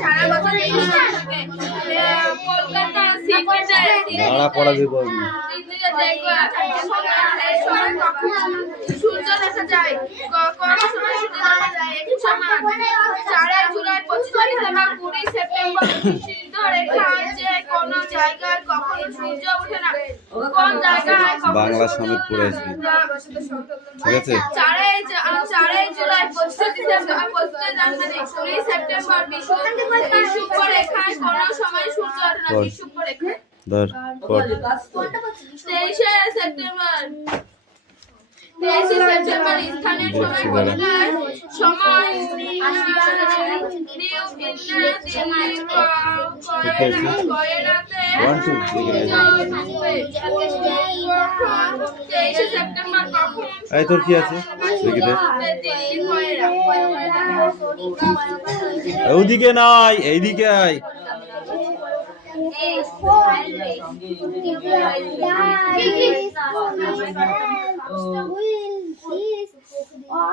সারা বছর কলকাতা ভাড়া পড়া দিব সূর্য দেখা যায় কোন সময় সূর্য দেখা যায় 4 জুলাই 25 ডিসেম্বর 20 সেপ্টেম্বর নিষিদ্ধ রেখা আছে কোন জায়গায় কখনো সূর্য ওঠে না কোন জায়গায় বাংলা সমেত পড়ে আসবি ঠিক আছে 4 জুলাই 25 ডিসেম্বর 25 জানুয়ারি 20 সেপ্টেম্বর নিষিদ্ধ রেখায় কোন সময় সূর্য ওঠে না নিষিদ্ধ রেখায় ধর পড় 23 সেপ্টেম্বর স্থানীয় সময় কলকাতার সময় নিউ দিল্লি কয়রাতে 23 সেপ্টেম্বর কখন এই তোর কি আছে দেখি দে দিল্লি কয়রা ওদিকে নাই এইদিকে আয়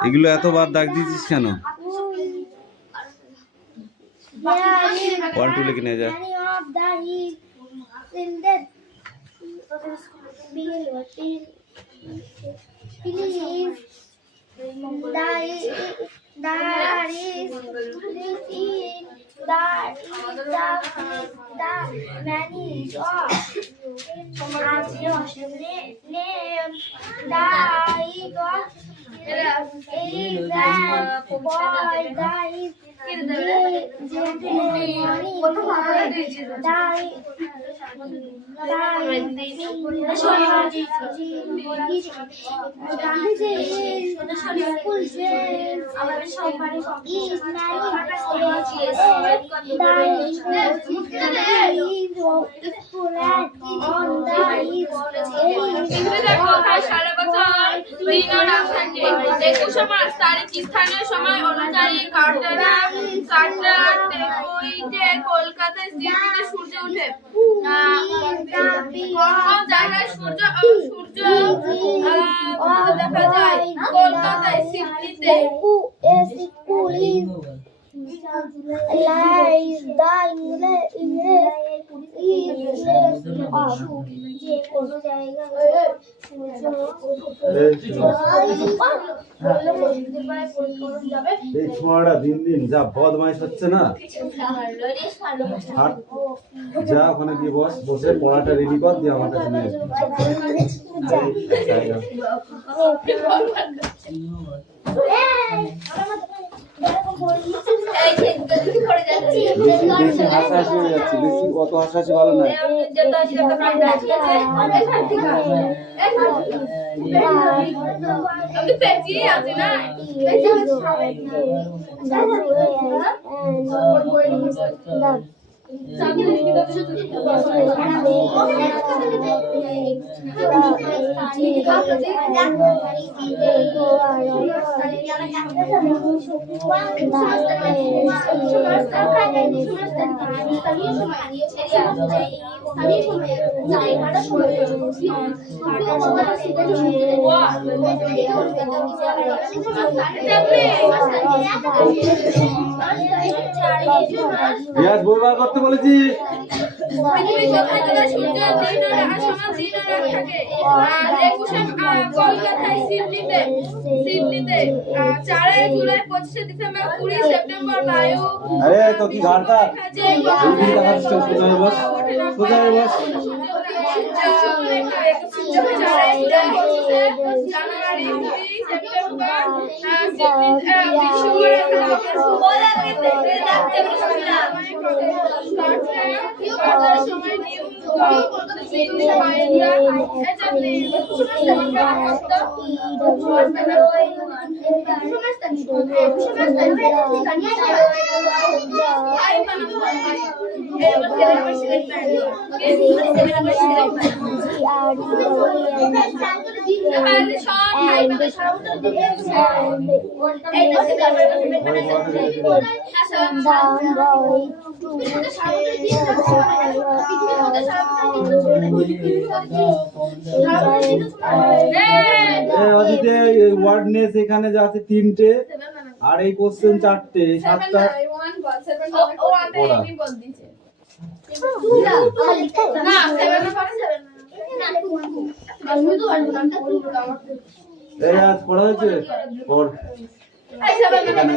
এগুলো এতবার দাগ দিয়েছিস কেন 1 2 লিখে নিয়ে যা স্থানীয় সময় অনুযায়ী কলকাতায় সূর্য ওঠে কোন জায়গায় সূর্য দেখা যায় কলকাতায় সিডনিতে এই ছোঁয়াটা দিন দিন যা বদমাইশ হচ্ছে না যা ওখানে গিয়ে বসে পড়াটা রেডি কর দিয়ে আমার কাছে নিয়ে হাসাহাসি হয়ে যাচ্ছে বেশি অত হাসাহাসি ভালো নয় বইবার করতে বলেছি কলকাতায় সিডনিতে 4 জুলাই 25 ডিসেম্বর 20 সেপ্টেম্বর বায়ু আরে তো কি ঘাড়টা সোজা বস জানুয়ারি 20 সেপ্টেম্বর ওয়ার্ডনেস এখানে যা আছে 3টে আর এই কোশ্চেন 4টে 7টা ও আনতে এমনি বল দিয়েছে না 7 পরে 7 আমি তো আর নামটা পড়ব না আমার এই আজ পড়া হয়েছে পড় এই 7 এখানে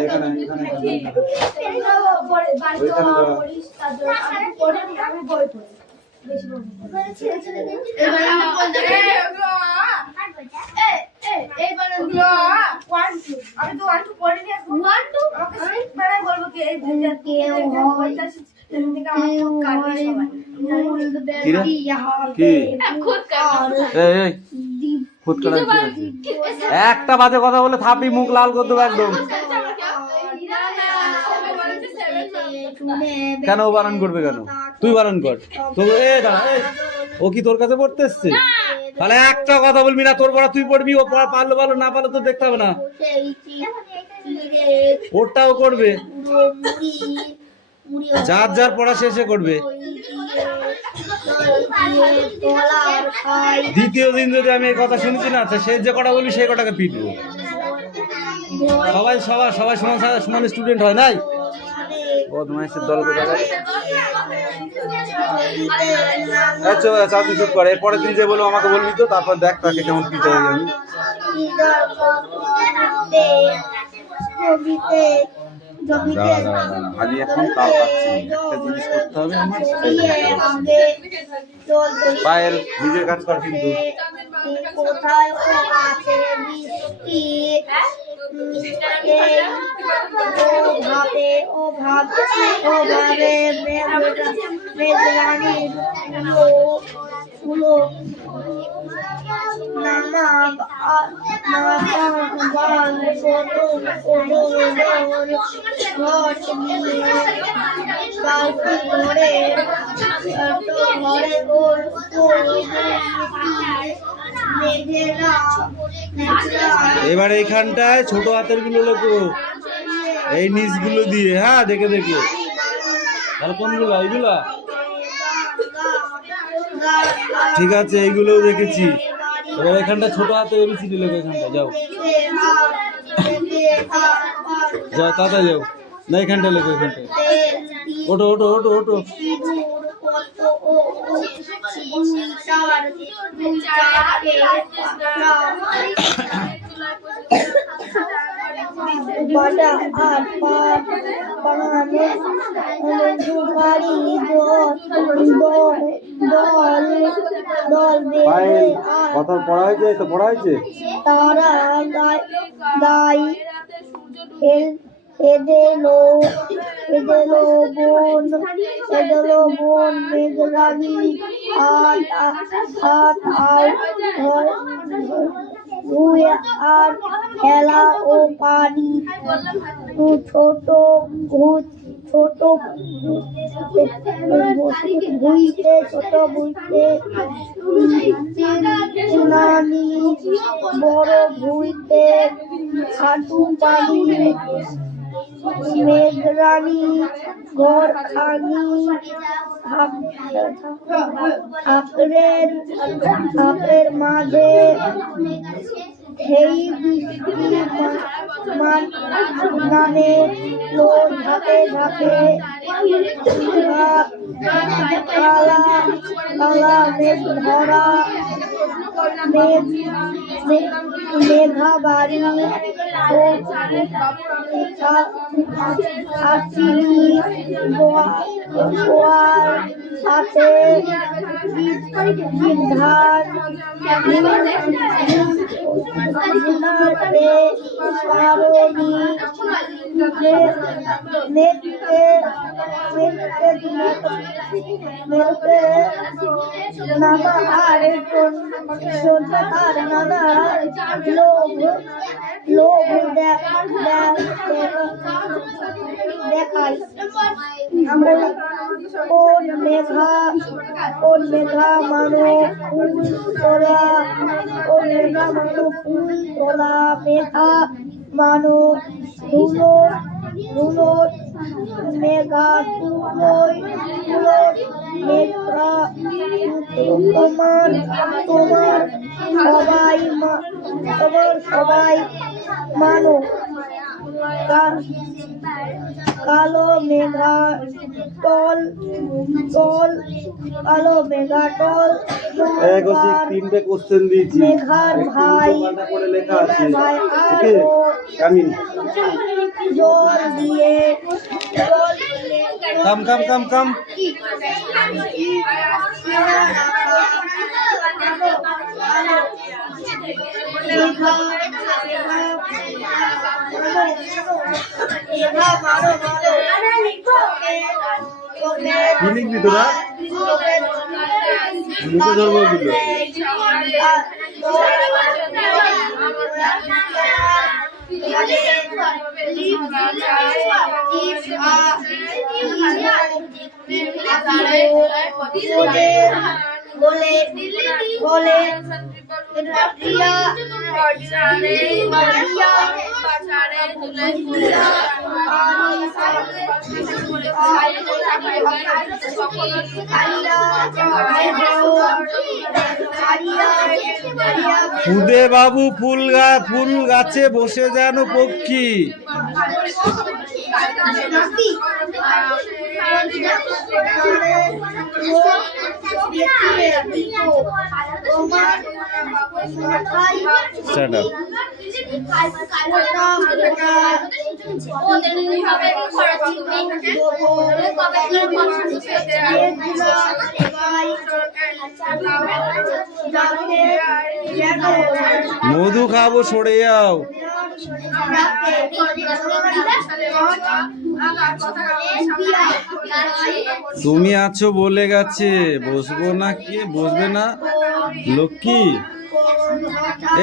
পরে বাড়ি তো পড়িস তারপর আমি পড়ে আমি বই পড়ি বেশি বলবো এবার আমি বলতে এইবার 1 2 আমি তো 1 2 পড়ে নিয়ে 1 2 আমাকে মানে বলবো কি এই ভেজা কে হয় একটা বাজে কথা বলে থাপি মুখ লাল করে দেবো একদম। কেন ও বারণ করবে কেন? তুই বারণ কর। তো ও কি তোর কাছে পড়তে এসছে? তাহলে একটা কথা বলবি না, তোর পড়া তুই পড়বি, ও পড়া পারলো ভালো না পারলো তো দেখতে হবে না, ওরটাও করবে, যার যার পড়া শেষে করবে। দ্বিতীয় দিন যদি আমি এই কথা শুনছি না, সে যে কটা বলবি সেই কটাকে পিটবো। সবাই সমান স্টুডেন্ট হয় নাই, বদমাইশের দল চুপ করে। এরপরে তুই যে বলবো আমাকে বলবি তো, তারপর দেখ তাকে কেমন পিটে আমি। আমি এখন তাও পাচ্ছি, একটা জিনিস করতে হবে আমার, পায়েল নিজের কাজ কর। কিন্তু কোথায় আছে বৃষ্টি ও ভাবে মেঘরানির ফুলো এবার এইখানটায় ছোট হাতের গুলো লেখো, এই নিচগুলো দিয়ে। হ্যাঁ দেখে দেখে। তাহলে কোনগুলো? এইগুলা ঠিক আছে, এইগুলোও দেখেছি। এবার এখানটা ছোট হাতে এবিসিডি লেখো, এখানটা যাও যাও তাড়াতাড়ি যাও। না এখানটা লেখো, এখানটা ওটো ওটো ওটো ওটো। কথা পড়া হয়েছে তো? পড়া হয়েছে। তারা এদেলো বোন মেঘরানি আর খেলা ও পানি ছোট ভুইতে নানি বড় ভুইতে হাঁটু পানি মেঘরানি ঘর খানি আঁকড়ের মাঝে সেই বৃষ্টি নামে লো ঝাঁকে ঝাঁকে কালা মেঘ ধরা মেঘা বাড়ি সাথে ধান দেখাই কোন মেঘা মানব ফুল তোলা মেঘা মানব ধুলো মেঘা মেঘা তোমার সবাই মানো কালো মেঘা টল টল কালো মেঘা টল তিনটে কোশ্চেন দিয়েছি মেঘার ভাই করে লেখা আছে ভাই ওকে কামিন জল দিয়ে কাম কাম কাম কাম কি লিখবি তোরা মুখে ধরবো কিন্তু খুদে বাবু ফুল গাছে বসে যেন পক্ষী Shut up. মধু খাবো সরে যাও তুমি আছো বলে গেছে বসবো না কি বসবে না লক্ষ্মী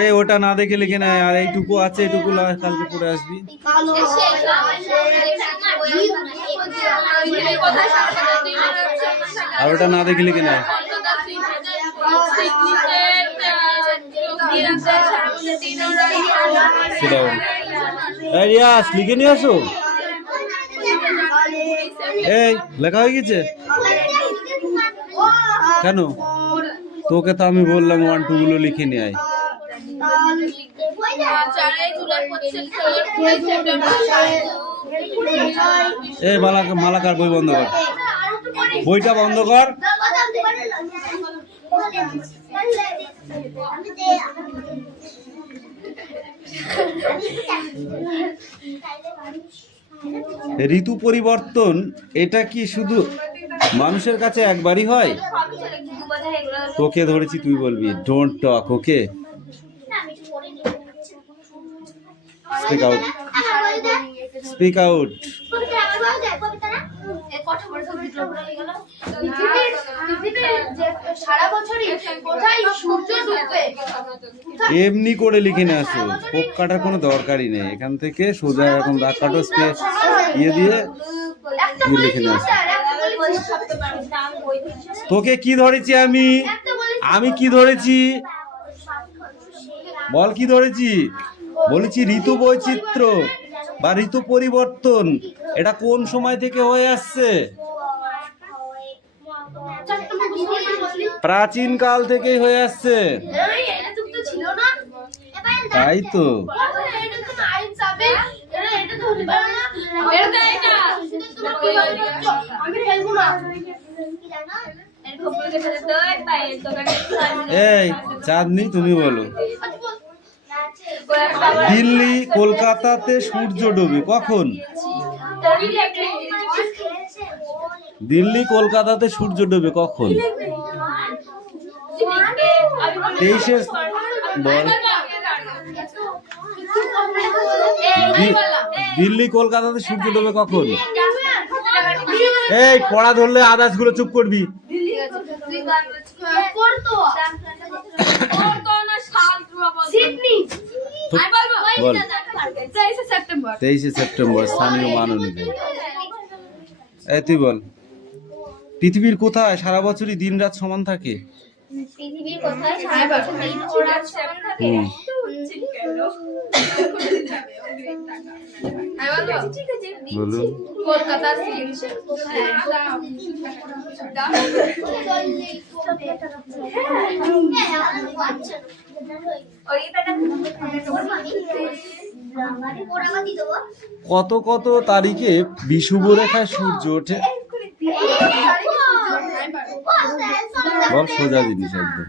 এই ওটা না দেখে লিখে নেয় আর এইটুকু আছে এইটুকু কালকে পরে আসবি আর ওটা না দেখে লিখে নেয় রিয়াস লিখে নিয়ে আসো এই লেখা হয়ে গেছে কেন তোকে তো আমি বললাম 1 2 গুলো লিখে নিয়ে আয় এই মালাকার বই বন্ধ কর বইটা বন্ধ কর ঋতু পরিবর্তন এটা কি শুধু মানুষের কাছে একবারই হয় তোকে ধরেছি তুই বলবি don't talk okay speak out এমনি করে লিখে নিয়ে আসো পোক কাটার কোনো দরকারই নেই এখান থেকে সোজা এরকম দাগ কাটো স্পেস দিয়ে লিখে নিয়ে আসো তোকে কি ধরেছি আমি কি ধরেছি বল কি ধরেছি বলেছি ঋতু বৈচিত্র্য বা ঋতু পরিবর্তন এটা কোন সময় থেকে হয়ে আসছে প্রাচীন কাল থেকেই হয়ে আসছে তাই তো এই চাঁদনি তুমি বলো দিল্লি কলকাতাতে সূর্য ডোবে কখন দিল্লি কলকাতাতে সূর্য ডোবে কখন 23 বল দিল্লি কলকাতাতে সূর্য ডোবে কখন এই পড়া ধরলে আদার্স গুলো চুপ করবি বল 23 সেপ্টেম্বর স্থানীয় মান অনুযায়ী এই তুই বল পৃথিবীর কোথায় সারা বছরই দিন রাত সমান থাকে পৃথিবীর কোথায় সারা বছর দিন ও রাত সমান থাকে বলুন কলকাতা ওই কত কত তারিখে বিষুব রেখায় সূর্য ওঠে? বল, সোজা জিনিস একদম।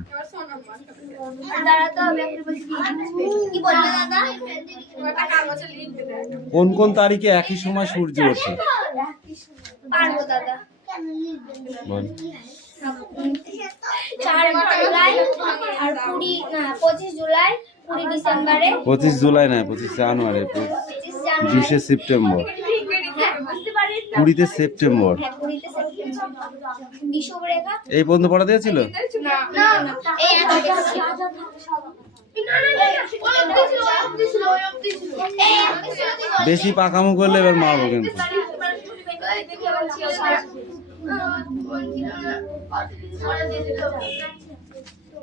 কি বললে দাদা? কোন কোন তারিখে একই সময় সূর্য ওঠে? পারবো দাদা। বল। 4 জুলাই আর 25 জুলাই, 20 ডিসেম্বরে, 25 জুলাই নয়, 25 জানুয়ারি, 25 জানুয়ারি, 20 সেপ্টেম্বর, 20 সেপ্টেম্বর। 20 সেপ্টেম্বর। বিষুবরেখা এই বন্ধু পড়া দিয়েছিল? এই বেশি পাকামো করলে এবার মারবো কিন্তু।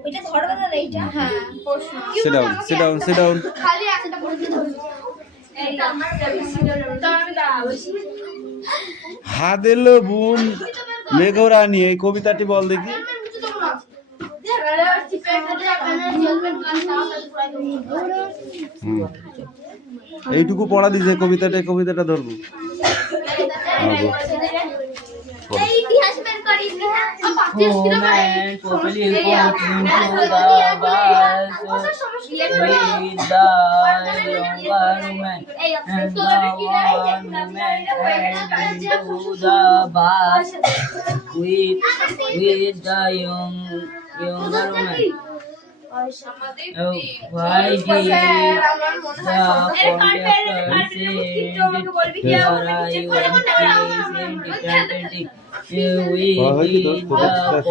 ওইটা ধরবে দাদা এইটা? হ্যাঁ। Sit down, sit down, sit down. খালি একটা করে দিতে হবে। হাদেলো বুন মেঘরানি, এই কবিতাটি বল দেখি। হুম। এইটুকু পড়া দিছে কবিতাটা ধরবো। এই ইতিহাস বের করি ইতিহাস।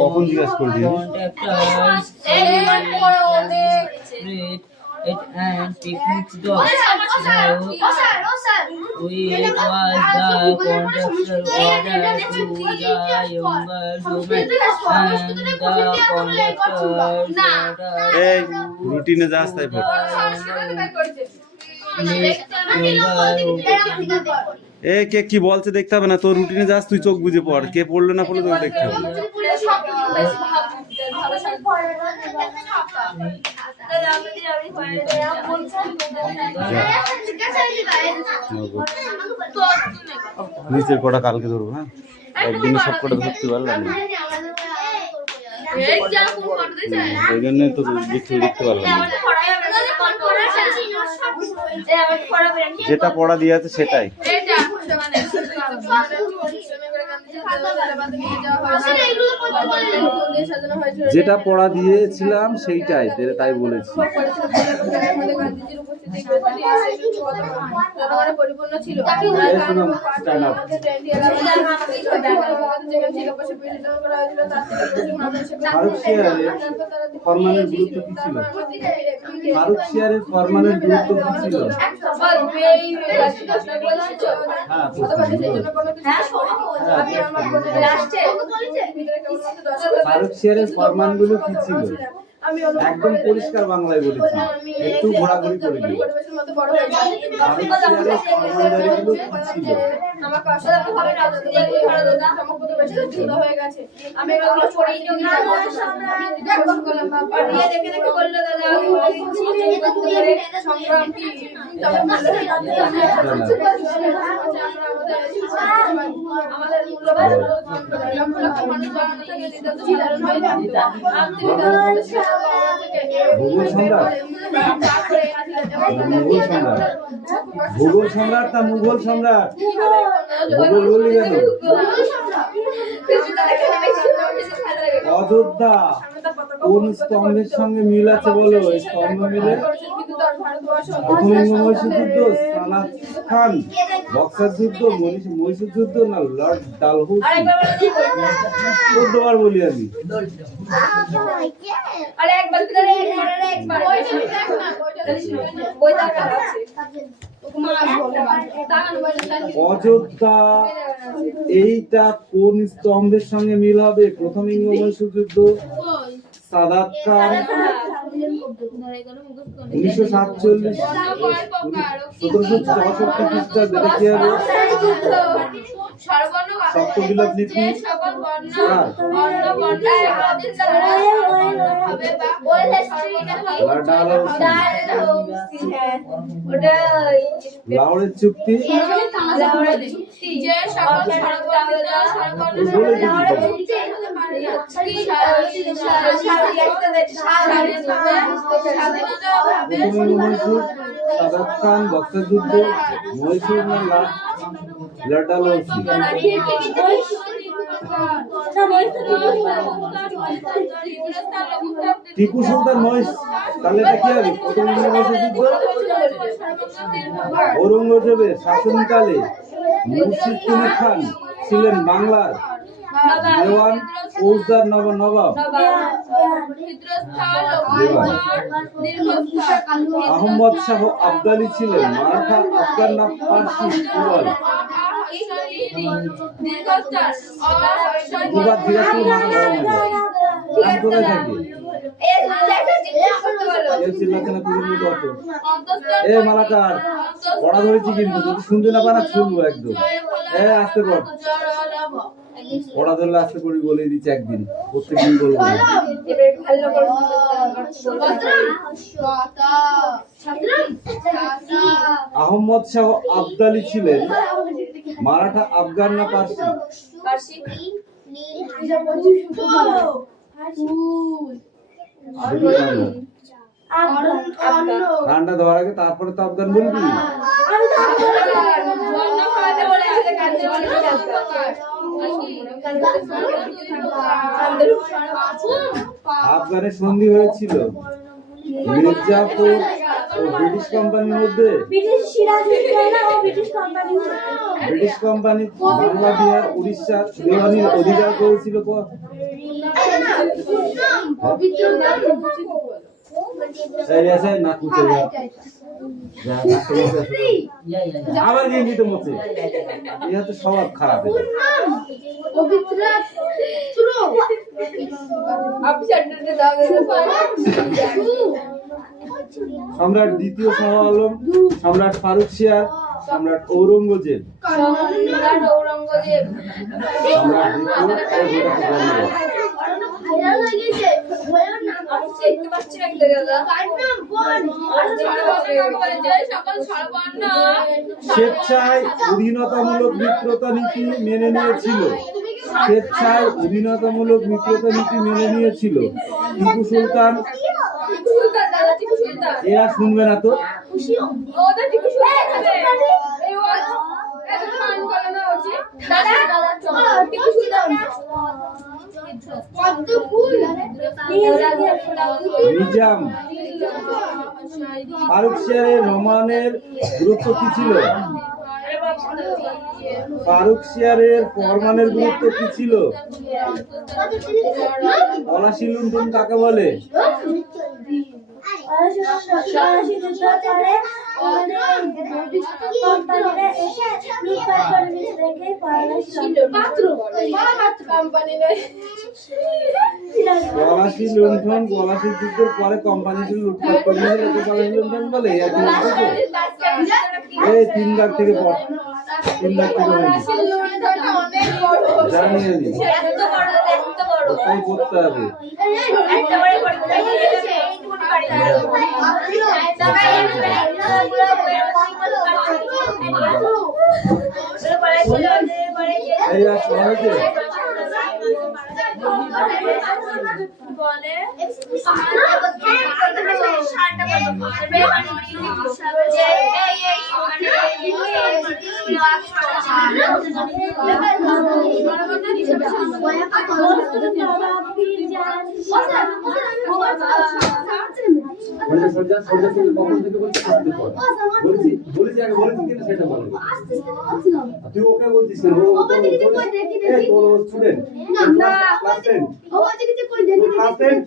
কখন জিজ্ঞাসা করবি? It and picnic dog. It was the contractor order to the younger woman and the conductor's এই রুটিনে যাস তাই পড়। এ কে কি বলছে দেখতে হবে না, তোর রুটিনে যাস, তুই চোখ বুঝে পড়, কে পড়লো না পড়লো তোকে দেখতে হবে। নিচের কটা কালকে ধরবো, হ্যাঁ একদিনে সব কটা ধরতে পারলাম না, এই জন্য তো দেখতে পারলাম না। যেটা পড়া দিয়ে আছে সেটাই। যেটা পড়া দিয়েছিলাম সেইটাই, তাই বলেছি। পরিপূর্ণ ছিল ফারুক শেয়ারের ফরমানের গুরুত্ব কি ছিল? ফারুক শেয়ারের ফরমানের গুরুত্ব কি ছিল? ফারুক শেয়ারের ফরমানগুলো কি ছিল? একদম পরিষ্কার বাংলায় বলেছি, একটু ঘোরাঘুরি করে দিই। ফারুক শেয়ারের ফরমানগুলো কি ছিল? ভূগোল সম্রাট, মুঘল সম্রাট, ভূগোল সম্রাট না মুঘল সম্রাট? ভূগোল বলি কেন? অযোধ্যা কোন স্তম্ভের সঙ্গে মিল আছে বলো? এই স্তম্ভ মিলে প্রথম মহীশূর যুদ্ধ, সানাত খান, বক্সার যুদ্ধ, মহীশূর যুদ্ধ না লর্ড ডালহৌসি? 14 বার বলি আমি। অযোধ্যা এইটা কোন স্তম্ভের সঙ্গে মিল হবে? প্রথম মহীশূর যুদ্ধ, সাদাত খান, 1947, 1764 খ্রিস্টাব্দে কি হবে? স্বরবর্ণ সপ্তবিলোপ যে লিপি সকল বর্ণ কার? অন্য বর্ণের আমাদের দ্বারা স্বরবর্ণ হবে বা স্বরবর্ণ লাহোরের চুক্তি যে সকল স্বরবর্ণিত প্রথমে মহীশূর, সাদাত খান, বক্সার যুদ্ধ, মহীশূর না লাডালৌসি? টিপু সুলতান মহিষ, তাহলে এটা কি হবে? প্রথম মহীশূর যুদ্ধ। ঔরঙ্গজেবের শাসনকালে মুর্শিদ কুলি খান ছিলেন বাংলার দেওয়ান, ফৌজদার, নবাব। আহমদ শাহ আবদালি ছিলেন মারাঠা, আফগান না পারসি? কুরআন। দুবার জিজ্ঞাসা কোথায় থাকে? এ মালাকার পড়া ধরেছি, কিন্তু যদি শুনতে না পারা শুনবো একদম। আস্তে কর, পড়া ধরলে আস্তে করে বলে দিচ্ছি, একদিন প্রত্যেকদিন বলবো। আহমদ শাহ আবদালি ছিলেন মারাঠা, আফগান না পারসি? ঠান্ডা দেওয়ার আগে তারপরে তো আফগান বলবি। আফগানের সন্ধি হয়েছিল মির্জাপুর ও ব্রিটিশ কোম্পানির মধ্যে। ব্রিটিশ কোম্পানি বাংলা, বিহার, উড়িষ্যা, দেওয়ানির অধিকার করেছিল। আবার গিয়ে নিতে মতে, ইহা তো স্বভাব খারাপ। সম্রাট দ্বিতীয় শাহ আলম, সম্রাট ফারুকশিয়ার, সম্রাট ঔরঙ্গজেব। সম্রাট স্বেচ্ছায় অধীনতামূলক মিত্রতা নীতি মেনে নিয়েছিল। স্বেচ্ছায় অধীনতামূলক মিত্রতা নীতি মেনে নিয়েছিল টিপু সুলতান। এরা শুনবে না তো। নিজাম ফারুকশিয়ারের রহমানের গুরুত্ব কি ছিল? ফারুকশিয়ারের ফরমানের গুরুত্ব কি ছিল? পলাশী লুণ্ঠন কাকে বলে? পলাশী লুণ্ঠন, পলাশী যুদ্ধের পরে কোম্পানি লুটপাট করে নিয়ে পলাশী লুণ্ঠন বলে। এই 3 লাখ থেকে পড়, 3 লাখ থেকে জানিয়ে নি তাই করতে হবে। এই আর শোনা হয়েছে? তুই ওকে বলছিস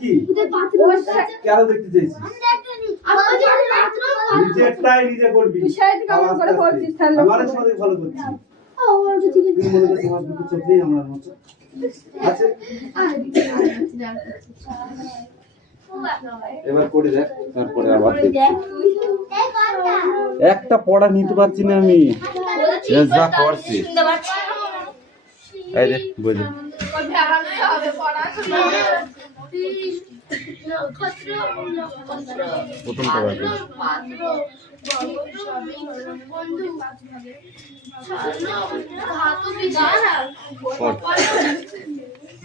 কি কেন দেখতে চাইছিস? নিজেরটাই নিজে করবি, আমার সাথে ভালো করছিস। তোমার দুটো চোখেই আমার মতো আছে। এবার করে দেখ, তারপরে আবার একটা পড়া নিতে পারছি না আমি, যা পড়ছি। এই যে বুঝলি প্রথমটা বাকি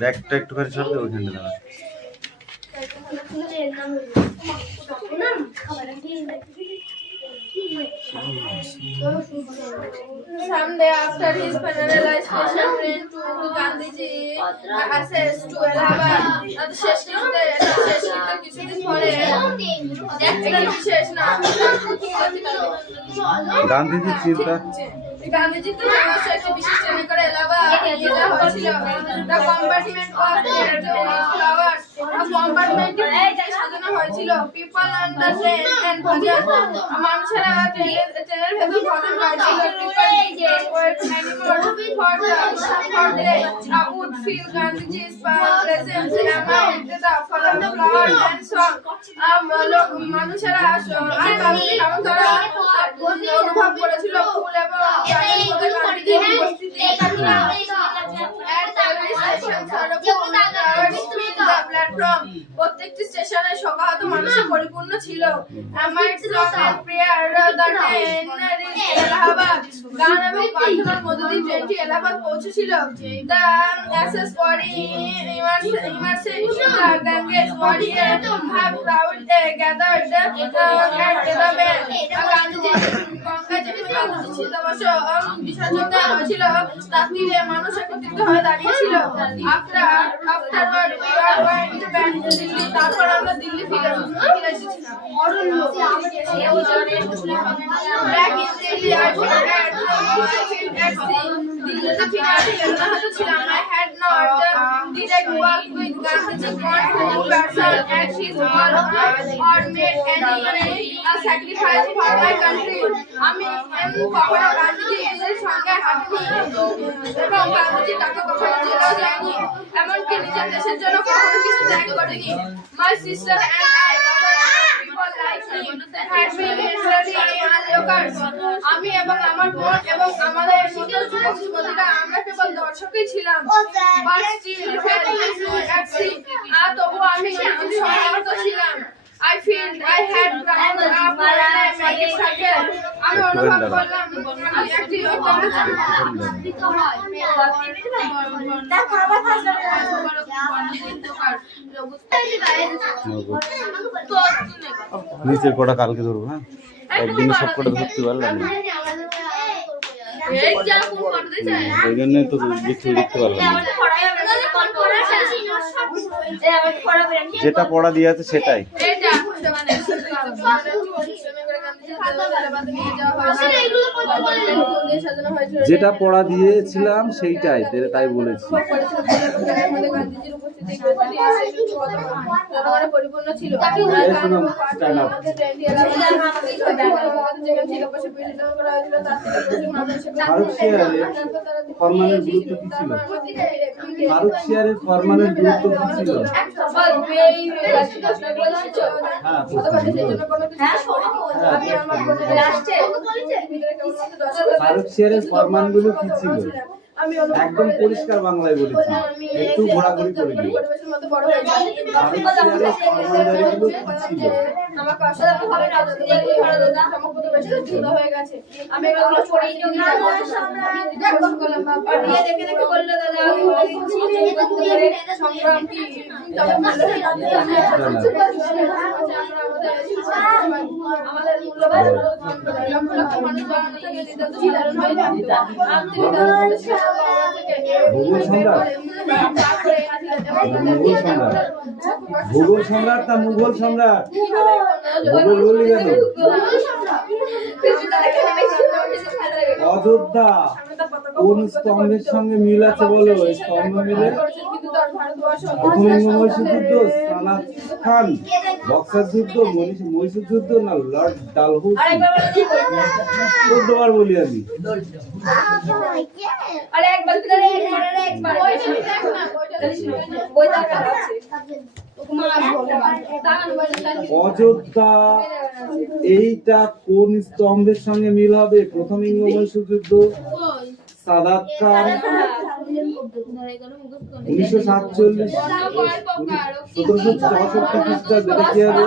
ব্যাগটা একটুখানি সর দে ওইখানে দাঁড়া Someday after his funeral, special train to Gandhiji access to Allahabad. শেষ কিছুদিন পরে শেষ না গান্ধীজির চিন্তা গান্ধীজি তো একটি বিশেষ ট্রেনে করে এলাহাবাদ নিয়ে যাওয়া হয়েছিল। The compartment was filled with flowers. কম্পার্টমেন্টে সাজানো হয়েছিল। People on the train and bhajan. মানুষেরা ট্রেনের ভেতর ভজন গাইছিল। For they would feel Gandhiji's presence among the flowers and song. মানুষেরা তারা অনুভব করেছিল ফুল এবং গান্ধীজির উপস্থিতি। প্রত্যেকটি স্টেশনে শোকাহত মানুষে পরিপূর্ণ ছিল। এলাহাবাদ গান এবং প্রার্থনার মধ্য দিয়ে ট্রেনটি এলাহাবাদ পৌঁছেছিল। মানুষ একত্রিত হয়ে দাঁড়িয়েছিল। তারপর আমরা দিল্লি ফিরে এসেছিলাম। দিল্লিতে ফিরে আসতে ছিলাম। I had not direct work with Gandhiji person and his work or made any sacrifice for my country. আমি কখনো গান্ধীজির সঙ্গে হাঁটিনি এবং গান্ধীজির টাকা কখনো জেলেও যায়নি, এমনকি নিজের দেশের জন্য কখনো কিছু ত্যাগ করিনি। My sister and I people like me had been literally onlookers. আমি এবং আমার বোন এবং আমাদের মতো যুবক-যুবতীরা আমরা কেবল দর্শকই ছিলাম। But still felt at sea. তবু আমি সহায়তা ছিলাম। I feel I had ground up when I made it happen. আমি অনুভব করলাম আমি একটি নিচের কটা কালকে ধরবো। হ্যাঁ একদিনে সব কটা ধরতে পারলাম না, ওই জন্যই তো দেখতে পারলাম না। যেটা পড়া দিয়ে আছে সেটাই। যেটা পড়া দিয়েছিলাম সেইটাই তাই বলেছি। পরিপূর্ণ ছিল। ফারুক শিয়ারের ফরমানের গুরুত্ব কি ছিল? ফারুক শিয়ারের ফরমানের গুরুত্ব কি ছিল? ফারুক শিয়ারের ফরমানগুলো কি ছিল? একদম পরিষ্কার বাংলায় বলেছি, একটু ঘোরাঘুরি করে দিই। ভূগোল সম্রাট, ভূগোল সম্রাট না মুঘল সম্রাট? ভূগোল বলি কেন? অযোধ্যা কোন স্তম্ভের সঙ্গে মিল আছে বলো? স্তম্ভ মিলে প্রথম মহীশূর যুদ্ধ, সানাত খান, বক্সার যুদ্ধ, মহীশূর যুদ্ধ না লর্ড ডালহৌসি? 14 বার বলি আমি। অযোধ্যা এইটা কোন স্তম্ভের সঙ্গে মিল হবে? প্রথম মহীশূর যুদ্ধ, সাদাত খান, 1947 1764 খ্রিস্টাব্দে এটা কি হবে?